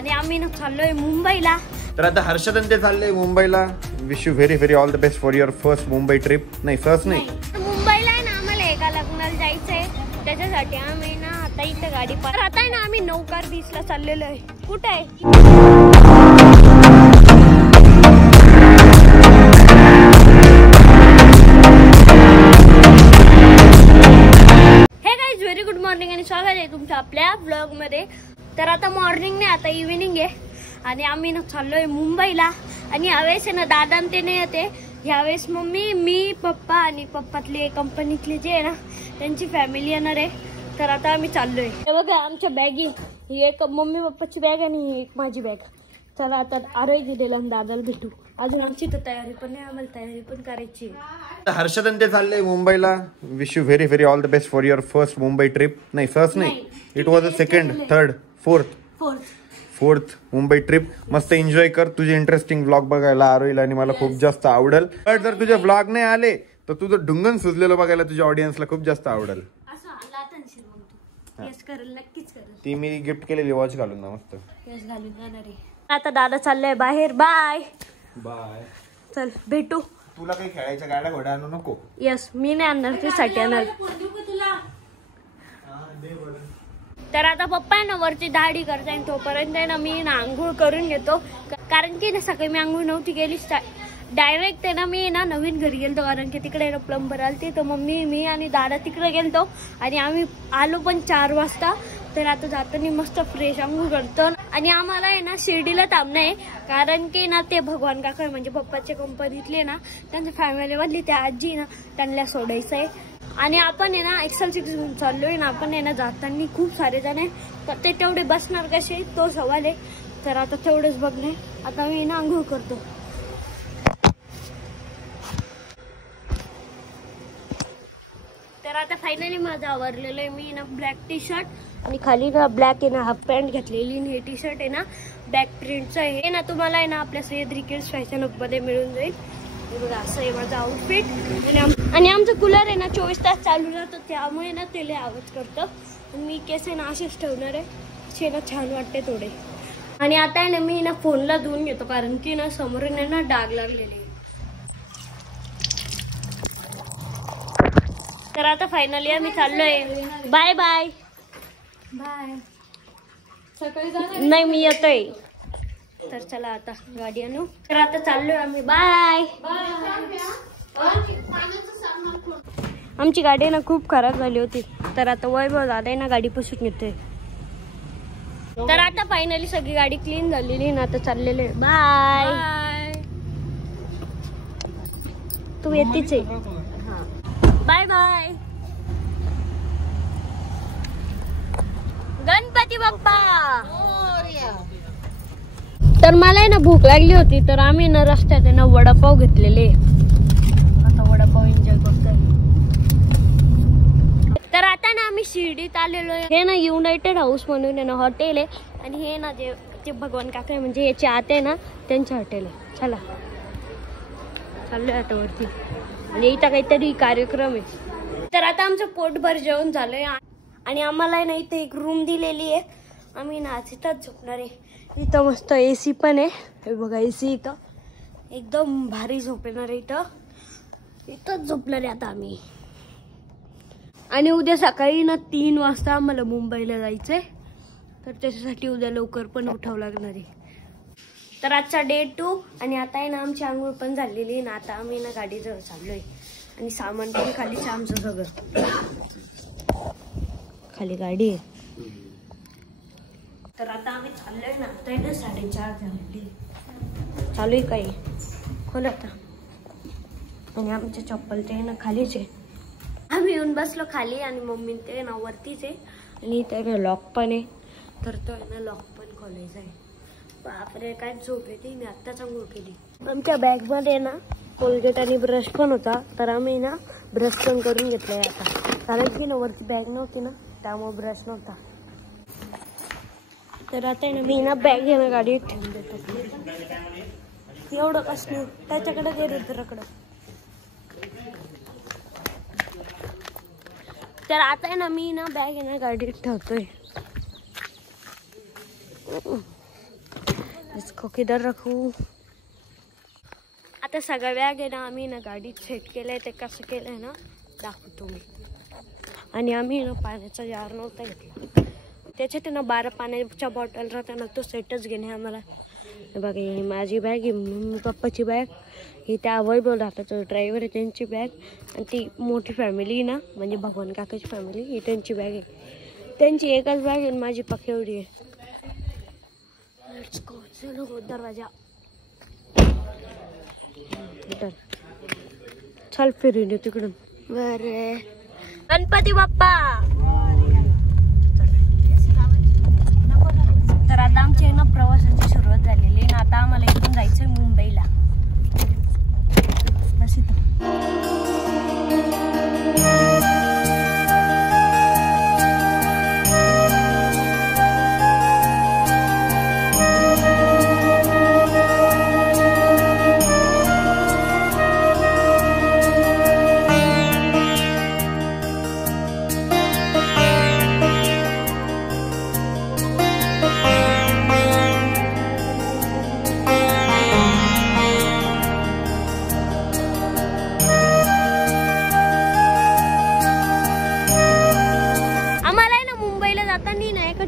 आणि आम्ही ना चाललोय मुंबईला। तर आता हर्षदन ते चालले मुंबईला। Wish you very very all the best for your first Mumbai trip. नाही फर्स्ट नाही, मुंबईला आहे ना आम्हाला एका लग्नाला जायचंय, त्याच्यासाठी आम्ही ना आता इथं गाडी आता आहे ना आम्ही नौकार बीचला चाललेलो आहे। कुठे आहे व्हेरी गुड मॉर्निंग आणि स्वागत आहे तुमचं आपल्या ब्लॉग मध्ये। तर आता मॉर्निंग नाही, आता इव्हिनिंग आहे आणि आम्ही ना चाललोय मुंबईला। आणि यावेळेस आहे ना दादा ते नाही येते, यावेळेस मम्मी, मी, पप्पा आणि पप्पातले कंपनीतले जे आहे ना त्यांची फॅमिली येणार आहे। तर आता आम्ही चाललोय। हे बघा आमच्या बॅगी, ही एक मम्मी पप्पाची बॅग आणि ही एक माझी बॅग। चला आता आरोग्य दिलेला दादाला भेटू। अजून आमची तर तयारी पण नाही, आम्हाला तयारी पण करायची आहे। हर्षदन ते चालले मुंबईला। Wish you very very all the best for your first Mumbai trip. नाही फर्स्ट नाही, it was a second, third, fourth Mumbai trip. मस्त एन्जॉय कर। तुझे इंटरेस्टिंग ब्लॉग बघायला आरोईल आणि मला खूप जास्त आवडेल। पण जर तुझे ब्लॉग नाही आले तर तुझं ढुंगण सुजलेलं बघायला तुझ्या ऑडियन्सला खूप जास्त आवडेल। ती मी गिफ्ट केलेली वॉच घालून ना मस्त आता दादा चाललंय बाहेर। बाय बाय, चल भेटू। तुला काही खेळायच्या गाड्या घोड्या आणू नको। यस, मी नाही आणणार, त्यासाठी आणणार। तर आता पप्पा आहे ना वरती दाढी करताय, तोपर्यंत आहे ना मी ना आंघोळ करून घेतो। कारण की ना सकाळी मी आंघोळ नव्हती गेली, डायरेक्ट आहे ना मी ना नवीन घरी गेलतो, कारण की तिकडे प्लंबर आलते। तर मम्मी, मी आणि दादा तिकडे गेलतो आणि आम्ही आलो पण 4 वाजता। तर आता जाताना मस्त फ्रेश आंघोळ करतो आणि आम्हाला आहे ना शिर्डीला थांबणं आहे, कारण की ना ते भगवान काका म्हणजे पप्पाच्या कंपनीतले ना त्यांच्या फॅमिली मधली त्या आजी ना त्यांना सोडायचं आहे। आणि आपण आहे ना एक्सेल 6 घेऊन चाललोय ना। आपण आहे ना जाताना खूप सारे जण आहे, तर ते तेवढे बसणार कसे तो सवाल आहे। तर आता तेवढेच बघणे। आता मी ना आंघोळ करतो। तर आता फायनली माझं आवरलेलं आहे। मी ना ब्लॅक टी शर्ट आणि खाली ना ब्लॅक आहे ना हाफ पॅन्ट घेतलेली, हे टी शर्ट आहे ना बॅक प्रिंटचं आहे। हे ना तुम्हाला आहे ना आपल्या सह्याद्री किड्स फॅशन हब मध्ये मिळून जाईल। हे बघा असं आहे माझं आउटफिट। आणि आमचं कूलर आहे ना 24 तास चालू राहतं, त्यामुळे ना ते लय आवाज करतं। मी केस आहे ना असेच ठेवणार आहे, असे ना छान वाटते थोडे। आणि आता आहे ना मी ना फोनला धुवून घेतो, कारण की ना समोरून आहे ना डाग लागलेले। तर आता फायनली आम्ही चाललोय। बाय बाय बाय, सकाळी नाही मी येतोय। तर चला आता गाडी आणू। तर आता चाललोय आम्ही। बाय। आमची गाडी ना खूप खराब झाली होती, तर आता वैभव दादा ना गाडी पुसून येतोय। तर आता फायनली सगळी गाडी क्लीन झालेली ना, आता चाललेले। बाय, तू येतेच आहे। Bye bye, Ganpati Bappa. तर मला आहे ना भूक लागली होती, तर आम्ही ना रस्त्यात आहे ना वडापाव घेतलेले। आता वडापाव एन्जॉय करतोय। तर आता ना आम्ही शिर्डीत आलेलो आहे। हे ना युनायटेड हाऊस म्हणून आहे ना हॉटेल आहे, आणि हे ना जे भगवान काका म्हणजे याचे आते आहे ना त्यांचे हॉटेल आहे। चला चाललोय आता वरती, आणि इथं काहीतरी कार्यक्रम आहे। तर आता आमचं पोटभर जेवण झालंय आणि आम्हाला आहे ना इथे एक रूम दिलेली आहे। आम्ही ना आज इथंच झोपणार आहे। इथं मस्त AC पण आहे, हे बघा AC इथं एकदम भारी झोप येणार आहे। इथंच झोपणार आहे आता आम्ही। आणि उद्या सकाळी ना 3 वाजता आम्हाला मुंबईला जायचंय, तर त्याच्यासाठी उद्या लवकर पण उठावं लागणार आहे। तर आजचा डे 2 आणि आता आहे ना आमची आंघोळ पण झालेली आहे ना। आता आम्ही ना गाडीजवळ चाललोय आणि सामान पण खालीच आमचं सगळं, खाली गाडी आहे। तर आता आम्ही चाललोय ना, आता आहे ना 4:30 झाले। चालू आहे काही खोल आता, आणि आमच्या चप्पल ते ना खालीच आहे। आम्ही येऊन बसलो खाली आणि मम्मी ते ना वरतीच आहे, आणि ते लॉक पण आहे, तर तो आहे ना लॉक पण खोलायचा आहे। बापरे काय झोप येते, मी आत्ताच आंघोळ केली। आमच्या बॅग मध्ये ना कोलगेट आणि ब्रश पण होता, तर आम्ही ना ब्रश पण करून घेतलाय आता, कारण की ना वरती बॅग नव्हती ना त्यामुळे ब्रश नव्हता। तर आता ना मी ना बॅग घेणं गाडीत ठेवून देतो। एवढं कस नाही, त्याच्याकडे दे रुद्राकडं। तर आता आहे ना मी ना बॅग घेणं गाडीत ठेवतोय। इसको किधर रखू. आता सगळ्या बॅग आहे ना आम्ही ना गाडीत सेट केलंय. ते कसं केलंय ना दाखवतो मी. आणि आम्ही ना पाण्याचा जार नव्हता घेतला. त्याच्यात ना 12 पाण्याच्या बॉटल राहता ना तो सेटच घेणे आम्हाला. बघा ही माझी बॅग आहे, मम्मी पप्पाची बॅग, ही त्या वैभव राहतात तो ड्रायव्हर आहे त्यांची बॅग. आणि ती मोठी फॅमिली ना म्हणजे भगवान काकाची फॅमिली ही त्यांची बॅग आहे. त्यांची एकच बॅग आहे माझी पक्केवडी आहे. Let's go. चलो दरवाजा चल फिरून तिकडून. बरे गणपती बाप्पा. तर आता आमची ना प्रवासाची सुरुवात झालेली आहे. आता आम्हाला इथून जायचंय मुंबईला. बस इथं.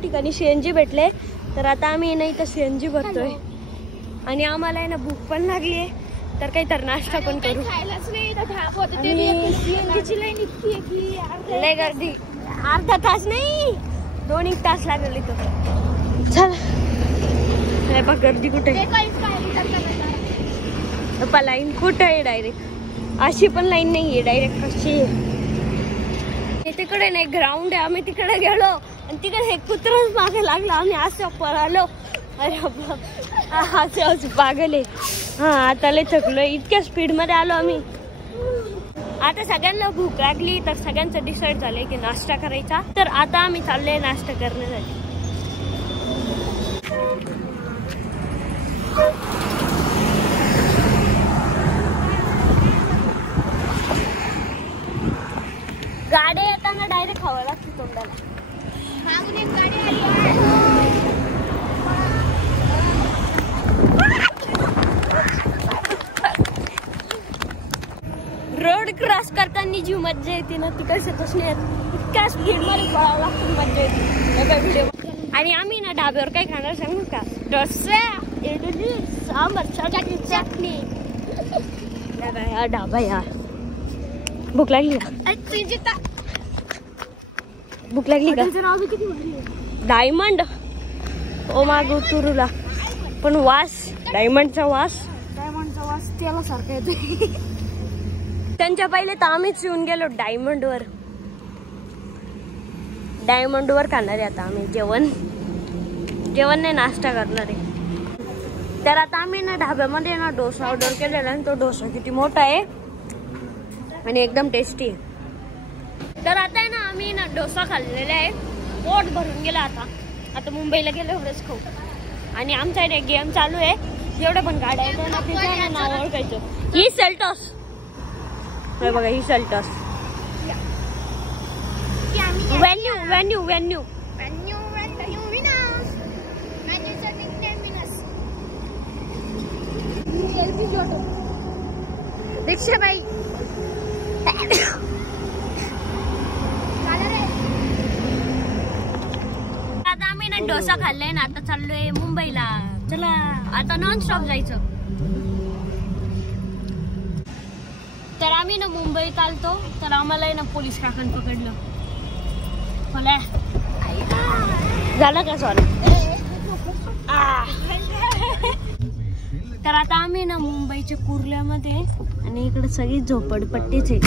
ठिकाणी सीएनजी भेटले तर आता आम्ही ना इथं सीएनजी भरतोय. आणि आम्हाला आहे ना भूक पण लागली आहे तर काहीतरी नाश्ता पण करू. लय गर्दी. अर्धा तास नाही 2 तास लागले इथं. चल बघ गर्दी कुठे. लाईन कुठे आहे डायरेक्ट. अशी पण लाईन नाही आहे डायरेक्ट अशी. तिकडे नाही ग्राउंड आहे. आम्ही तिकडे गेलो आणि तिकडे हे कुत्रच मागे लागला. आम्ही असं पळालो. अरे असं पागल आहे. हा आता लय थकलो. इतक्या स्पीड मध्ये आलो आम्ही. आता सगळ्यांना भूक लागली तर सगळ्यांचं डिसाईड झालंय की नाश्ता करायचा. तर आता आम्ही चाललोय नाश्ता करण्यासाठी. गाडी येताना डायरेक्ट खावं लागते तोंडाला. रोड क्रॉस करताना जी मज्जा येते ना ती कशातच नाही येत. इतक्या स्पीड मध्ये पळावं लागतं मज्जा येते व्हिडिओ. आणि आम्ही ना ढाब्यावर काय खाणार सांगू का. डोसा इडली सांबार चटणी. यार ढाबा यार. भूक लागली का. भूक लागली का. डायमंड. ओ मागू तुरुला पण वास. डायमंडचा वास त्याला सारखा येतो. त्यांच्या पहिले तर आम्हीच येऊन गेलो डायमंड वर. डायमंड वर खाणार आहे आता आम्ही जेवण नाही नाश्ता करणार आहे. तर आता आम्ही ना ढाब्यामध्ये ना डोसा ऑर्डर केलेला आणि तो डोसा किती मोठा आहे आणि एकदम टेस्टी आहे. तर आता आहे ना आम्ही ना डोसा खाल्लेला आहे. पोट भरून गेला. आता मुंबईला गेलो एवढंच खाऊ. आणि आमचा एक गेम चालू आहे. जेवढं पण गाड्या येतो ना तिचं नाव ओळखायचं. ही सेल्टॉस बघा. ही सेल्टॉस व्हॅन्यू रिक्षा बाई. आता आम्ही ना डोसा खाल्लाय ना. आता चाललोय मुंबईला. चला आता नॉन स्टॉप जायचं. तर आम्ही ना मुंबईत आलतो तर आम्हाला ना पोलीस काकान पकडलं. झालं का सॉरी. तर आता आम्ही ना मुंबईच्या कुर्ल्यामध्ये आणि इकडे सगळी झोपडपट्टीच आहे.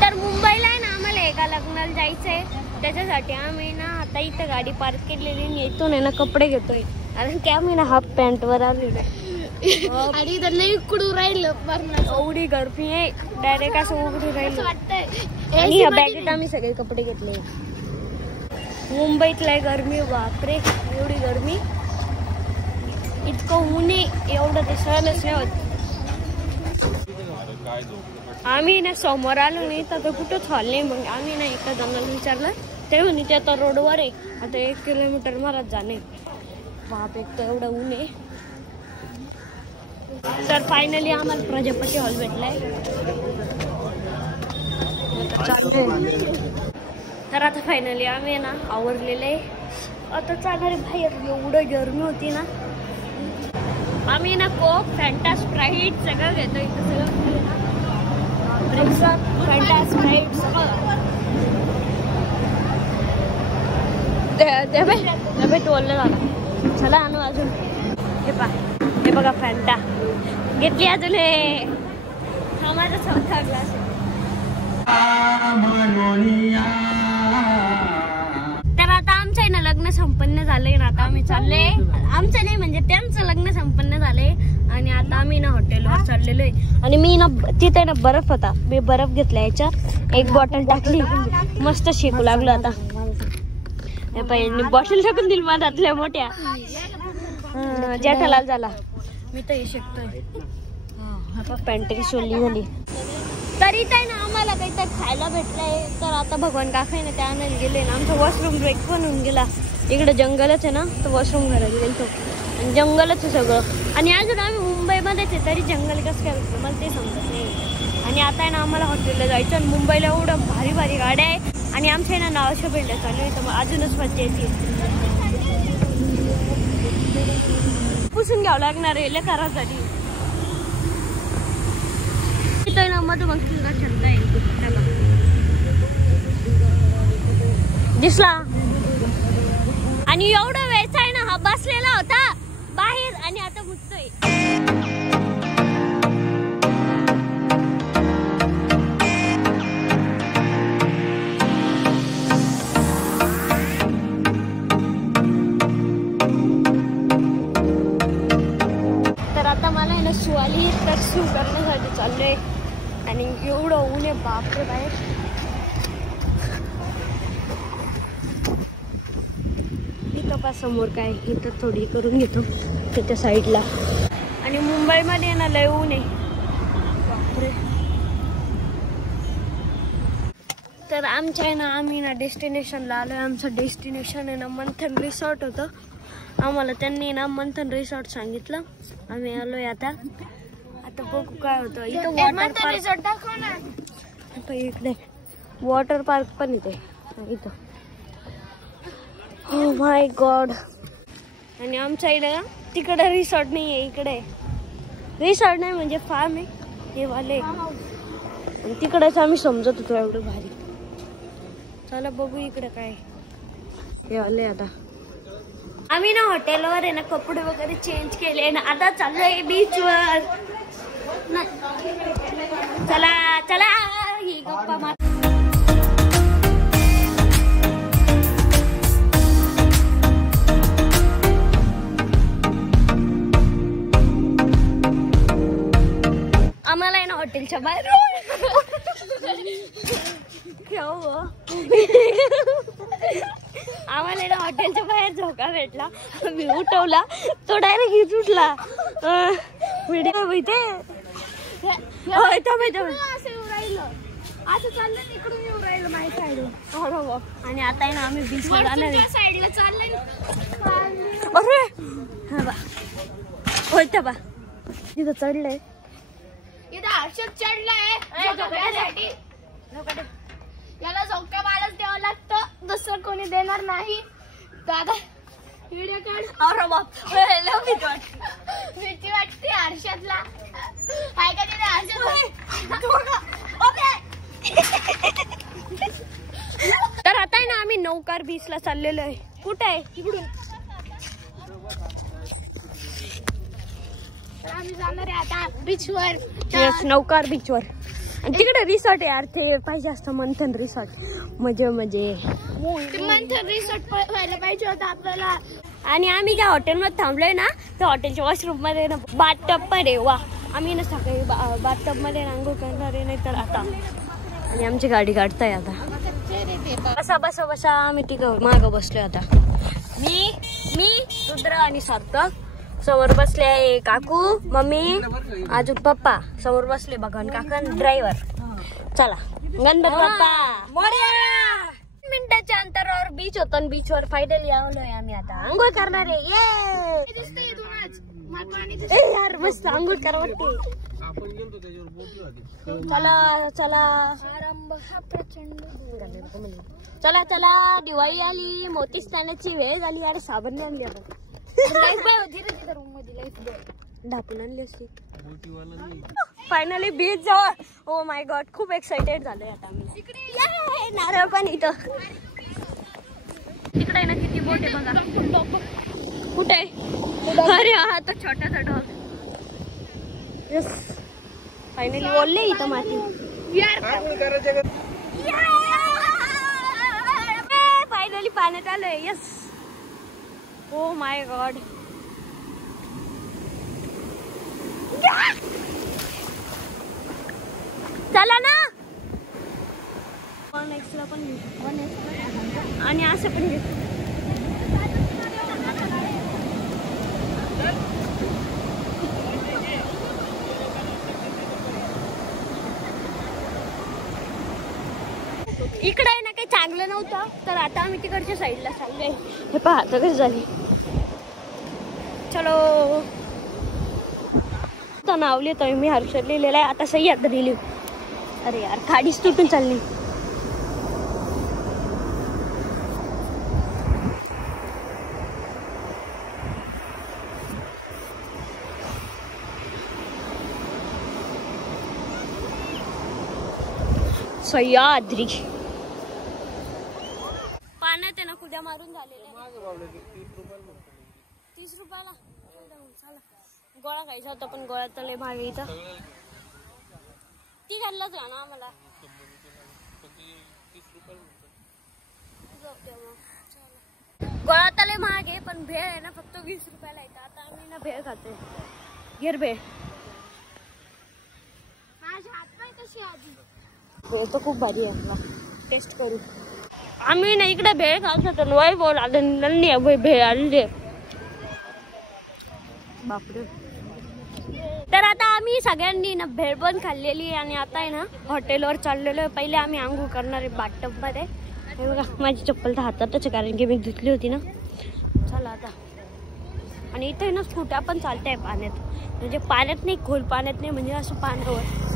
तर मुंबईला आहे ना आम्हाला एका लग्नाला जायचंय. त्याच्यासाठी आम्ही ना आता इथं गाडी पार्क केलेली आणि इथून आहे ना कपडे घेतोय. कारण की आम्ही ना हाफ पॅन्ट वर आलेलो. आणि इकडून राहिलं एवढी गरमी आहे. डायरेक्ट असं उघडून राहिलं आणि ह्या बॅगेत आम्ही सगळे कपडे घेतले. मुंबईतला गरमी बापरे. एवढी गरमी. इतकं ऊन आहे एवढं ते सहनच नाही होत. आम्ही ना समोर आलो नाही तर कुठंच हॉल नाही. मग आम्ही ना एका जणाला विचारलं ते म्हणे ते आता रोडवर आहे. आता 1 किलोमीटर मला जाणे. बाप एक तर एवढं ऊन आहे. तर फायनली आम्हाला प्रजापती हॉल भेटलाय. तर आता फायनली आम्ही ना आवरलेलं आहे. आता चालणार बाहेर. एवढं गरमी होती ना. आम्ही ना कोक फॅन्टा स्प्राईट सगळं घेतो इथं. सगळं फॅन्टा स्प्राईट सगळं टोललं झालं. चला आणू अजून. हे बघा फॅन्टा घेतली अजून. हे हा माझा चौथा ग्लास आहे. तर आता आमचं आहे ना लग्न संपन्न झालंय ना. आता आम्ही चालले. आमचं नाही म्हणजे त्यांचं लग्न संपन्न झालंय आणि आता आम्ही ना हॉटेलवर चाललेलो आहे. आणि मी ना तिथे ना बर्फ होता. मी बर्फ घेतला याच्यात. एक बॉटल टाकली. मस्त शेकू लागलो. आता बॉटल टाकून दिली माझ्यातल्या मोठ्या. जेठालाल झाला. मी तर हे शिकतोय. पॅन्ट्री सोडली झाली. तरी काय ना आम्हाला काहीतरी खायला भेटलंय. तर आता भगवान काका ना त्या आणायला गेले ना. आमचा वॉशरूम ब्रेक पण होऊन गेला. इकडे जंगलच आहे ना. तर वॉशरूम घरात गेलो आणि जंगलच आहे सगळं. आणि अजून आम्ही मुंबईमध्येच आहे तरी जंगल कसं काय भेटलं मला ते समजत नाही. आणि आता आहे ना आम्हाला हॉटेलला जायचं. आणि मुंबईला एवढं भारी भारी गाड्या आहे. आणि आमच्या ना नावाच्या बिल्डर चालू आहे. तर मग अजूनच मजा येते. पुसून घ्यावं लागणार आहे लेकरासाठी. इथं ना मधुमक्षीचा छंद आहे. दिसला. आणि एवढं वेळचा आहे ना हा बसलेला होता बाहेर आणि आता मुततोय. तर आता मला आहे ना सुवाली तर सू करण्यासाठी चाललोय. आणि एवढं ऊन आहे बापरे बाहेर. इथं पा समोर काय इथं थोडी करून घेतो तिथे साईडला. आणि मुंबईमध्ये ना लय ऊन आहे बापरे. तर आमच्या आहे ना आम्ही ना डेस्टिनेशनला आलोय. आमचं डेस्टिनेशन आहे ना मंथन रिसॉर्ट होतं. आम्हाला त्यांनी ना मंथन रिसॉर्ट सांगितलं. आम्ही आलोय आता बघू काय होतं. इथं वॉटर पार्क. इकडे वॉटर पार्क पण इथे इथं. Oh my God. आणि आमच्या इकडे तिकडे रिसॉर्ट नाही आहे. इकडे रिसॉर्ट नाही म्हणजे फार्म आहे हे वाले. आणि तिकडेच आम्ही समजत होतो एवढं भारी. चला बघू इकडे काय हे वाले. आता आम्ही ना हॉटेलवर आहे ना कपडे वगैरे चेंज केले ना. आता चाललोय बीचवर. चला चला ही गप्पा मार. आम्हाला आहे ना हॉटेलच्या बाहेर आम्हाला ना हॉटेलच्या बाहेर झोका भेटला. मी उठवला तो डायरेक्ट हिच उठला. व्हिडिओ माहिती असं चाललं इकडून येऊ राहिलं माझ्या साईडला. आणि आता आहे ना आम्ही बीचला जाणार साईडला चाललंय. अरे हा बा होतं बा तिथं चढलंय. इथं हर्षद चढलाय. याला झोका मारच द्यावं लागतं. दुसरं कोणी देणार नाही. दादा व्हिडिओ काढ. अरे बाप भीती वाटते हर्षदला. काय का तिथे हर्षद. तर आता आहे ना आम्ही नौकार बीचला चाललेलो आहे. कुठे आहे इकडून आम्ही जाणार आहे आता बीचवर. नौकार बीचवर. आणि तिकडे रिसॉर्ट आहे यार. ते पाहिजे असतं मंथन रिसॉर्ट. म्हणजे मंथन रिसॉर्ट व्हायला पाहिजे होतं आपल्याला. आणि आम्ही ज्या हॉटेलमध्ये थांबलोय ना त्या हॉटेलच्या वॉशरूम मध्ये ना बाथटब पण आहे. वा आम्ही ना सकाळी बाथटब मध्ये आंघोळ करणार आहे. नाही तर आता. आणि आमची गाडी काढताय आता. बसा बसा बसा. आम्ही तिघं मागं बसलोय आता. मी रुद्र आणि सार्थक. समोर बसले आहे काकू मम्मी अजून पप्पा. समोर बसले भगवान काका ड्रायव्हर. चला गणपती बाप्पा मोरया. मिनिटात थोड्याच्या अंतरावर बीच होतं, बीचवर फायनली आलोय आम्ही. आता आंघोळ करणार आहे. ये यार मस्त आंघोळ करा वाटते. चला चला चला चला, दिवाळी आली, मोती स्नानाची वेळ झाली. यार साबण नाही आणली आपण. ढापून आणली असती. फायनली बीच जवळ. ओ माय गॉड, खूप एक्साइटेड झालोय आता आम्ही. नारळ पण इथं. तिकडे आहे ना किती बोट आहे बघा. कुठे आहे? अरे हा तो छोटासा डॉग. यस फायनली बोलले इथं माती. फायनली पाण्यात आलोय. Yes oh my God. चला ना. वन एक्स्ट्रा पण घेऊ आणि असं पण घेऊ. इकडे आहे ना काही चांगलं नव्हतं, तर आता आम्ही तिकडच्या साईडला चाललोय. हे पहा आता कसं झाली. चलो तो नाव लिहितोय मी, हर्षद लिहिलेलं आहे. आता सह्याद्री लिहू. अरे यार खाडीच तुटून चालली. सह्याद्री पाण्यात आहे ना कुद्या मारून झालेल्या. 30 रुपयाला गोळा खायचा होता, पण गोळ्यात तर लय भाग इथं. ती घाललाच ना आम्हाला. गोळा तर लय महाग आहे, पण भेळ आहे ना फक्त 20 रुपयाला येतं. आता आम्ही ना भेळ खातोय. गिर भेळ. भेळ तर खूप भारी आहे. टेस्ट करू. आम्ही ना इकडे भेळ खात होतो. वय बोल आले भेळ आणले. बापरे. तर आता आम्ही सगळ्यांनी ना भेळ पण खाल्लेली आहे आणि आता आहे ना हॉटेलवर चाललेलो आहे. पहिले आम्ही आंघोळ करणार आहे बाथटब मध्ये. हे बघा माझी चप्पल तर हातातच आहे, कारण की मी धुतली होती ना. चला आता. आणि इथे ना स्कूट्या पण चालत आहे पाण्यात, म्हणजे पाण्यात नाही, खोल पाण्यात नाही, म्हणजे असं पाण्यावर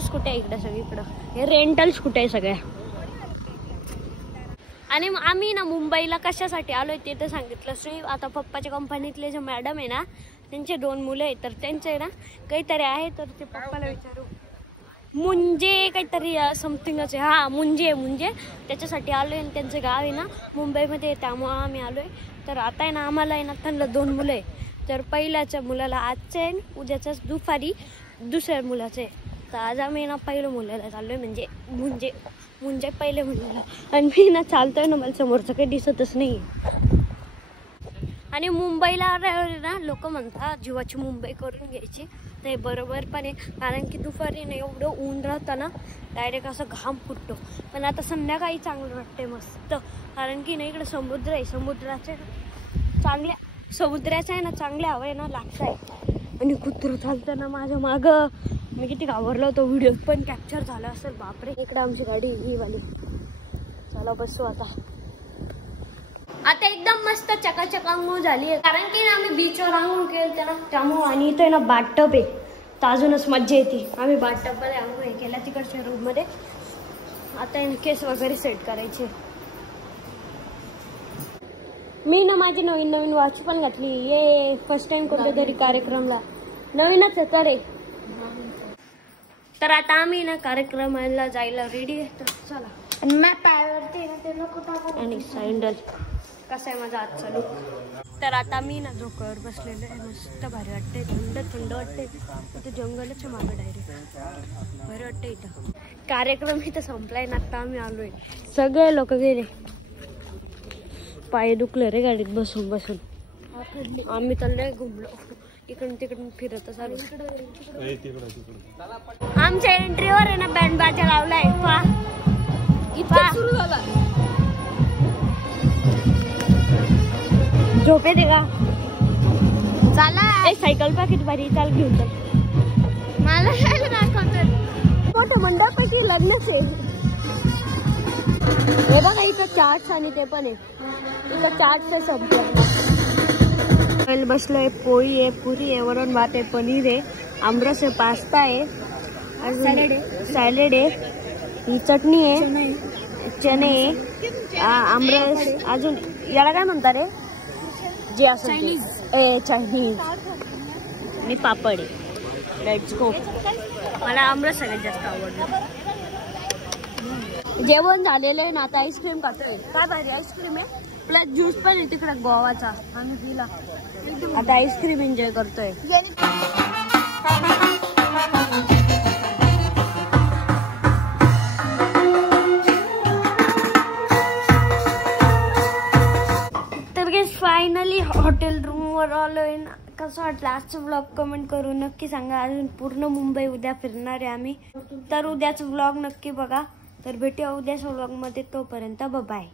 स्कूट्या इकडं सगळीकडं. हे रेंटल स्कूट्या आहे सगळ्या. आणि आम्ही ना मुंबईला कशासाठी आलोय ते तर सांगितलंच नाही. आता पप्पाच्या कंपनीतले जे मॅडम आहे ना, त्यांचे 2 मुलं आहेत, तर त्यांचे ना काहीतरी आहे, तर ते पप्पाला विचारू. मुंजे काहीतरी समथिंगच आहे. हा मुंजे त्याच्यासाठी आलोय. आणि त्यांचं गाव आहे ना मुंबईमध्ये, त्यामुळं आम्ही आलोय. तर आता आहे ना आम्हाला आहे ना त्यांना 2 मुलं आहे. तर पहिल्याच्या मुलाला आजचं आहे, उद्याच्याच दुपारी दुसऱ्या मुलाचं आहे. तर आज आम्ही ना पहिलं मुलाला चाललोय, म्हणजे पहिले मुलाला. आणि मी ना चालतोय ना, मला समोरचं काही दिसतच नाही. आणि मुंबईला ना लोक म्हणतात जीवाची मुंबई करून घ्यायची. ते बरोबर पण आहे, कारण की दुपारी ना एवढं ऊन राहतं ना, डायरेक्ट असं घाम फुटतो. पण आता संध्याकाळी चांगलं वाटते मस्त, कारण की ना इकडे समुद्र आहे. समुद्राचं आहे ना चांगल्या हवा आहे ना लागत आहे. आणि कुत्रं चालतं ना माझ्या मागं. मी किती घाबरलो होतो. व्हिडिओ पण कॅप्चर झाला असेल. बापरे. इकडे आमची गाडी ही वाली. चला बसू आता. आता एकदम मस्त चकाचक आंघोळ झाली आहे, कारण की ना आम्ही बीचवर आंघोळ केलं ना त्यामुळे. आणि इथे ना बाथटब आहे, तर अजूनच मज्जा येते. आम्ही बाथटबमध्ये आंघोळ केल्या तिकडच्या रूममध्ये. आता केस वगैरे सेट करायचे. मी ना माझी नवीन वॉच पण घातली. ये फर्स्ट टाइम कोणत्या तरी कार्यक्रमला नवीनच आहे तर. तर आता आम्ही ना कार्यक्रमाला जायला रेडी आहे. तर चला. आणि सँडल कसा आहे माझा आजचा लुक. तर आता मी ना झोक्यावर बसलेलो आहे. मस्त भारी वाटते. थंड वाटते. इथे जंगलच मागं डायरेक्ट. भारी वाटते इथं. कार्यक्रम इथं संपलाय ना, आता आम्ही आलोय. सगळे लोक गेले. पाय दुखले रे गाडीत बसून बसून. आम्ही चाललोय घुमलो इकडून तिकडून फिरत आलो. आमच्या एंट्रीवर आहे ना बँड बाजा लावलाय. सुरू झाला. झोप येते का? चला सायकल पॅकेट भारी. चाल घेऊन चल. मला मोठ्या मंडळापैकी लग्नच आहे. हे बघा इथं चाट्स आणि ते पण आहे. इथं चाट्स संपलं. बसलोय, पोळी आहे, पुरी आहे, वरण भात आहे, पनीर आहे, आमरस आहे, पास्ता आहे, सॅलेड आहे, ही चटणी आहे, चणे आहे, आमरस, अजून याला काय म्हणतात रे जे असं चायनीज आणि पापड आहे. Let's go. मला आमरस सगळ्यात जास्त आवडलं. जेवण झालेलं आहे ना, आता आईस्क्रीम खातोय. काय भारी आईस्क्रीम आहे, प्लस ज्यूस पण आहे तिकडे गोवाचा, आम्ही पिला. आता आईस्क्रीम एन्जॉय करतोय. फायनली हॉटेल रूमवर आलोय. कसं वाटलं आजचं व्लॉग कमेंट करून नक्की सांगा. अजून पूर्ण मुंबई उद्या फिरणार आहे आम्ही, तर उद्याचं व्लॉग नक्की बघा. तर भेटूया उद्याच्या व्लॉगमध्ये. तोपर्यंत बाय.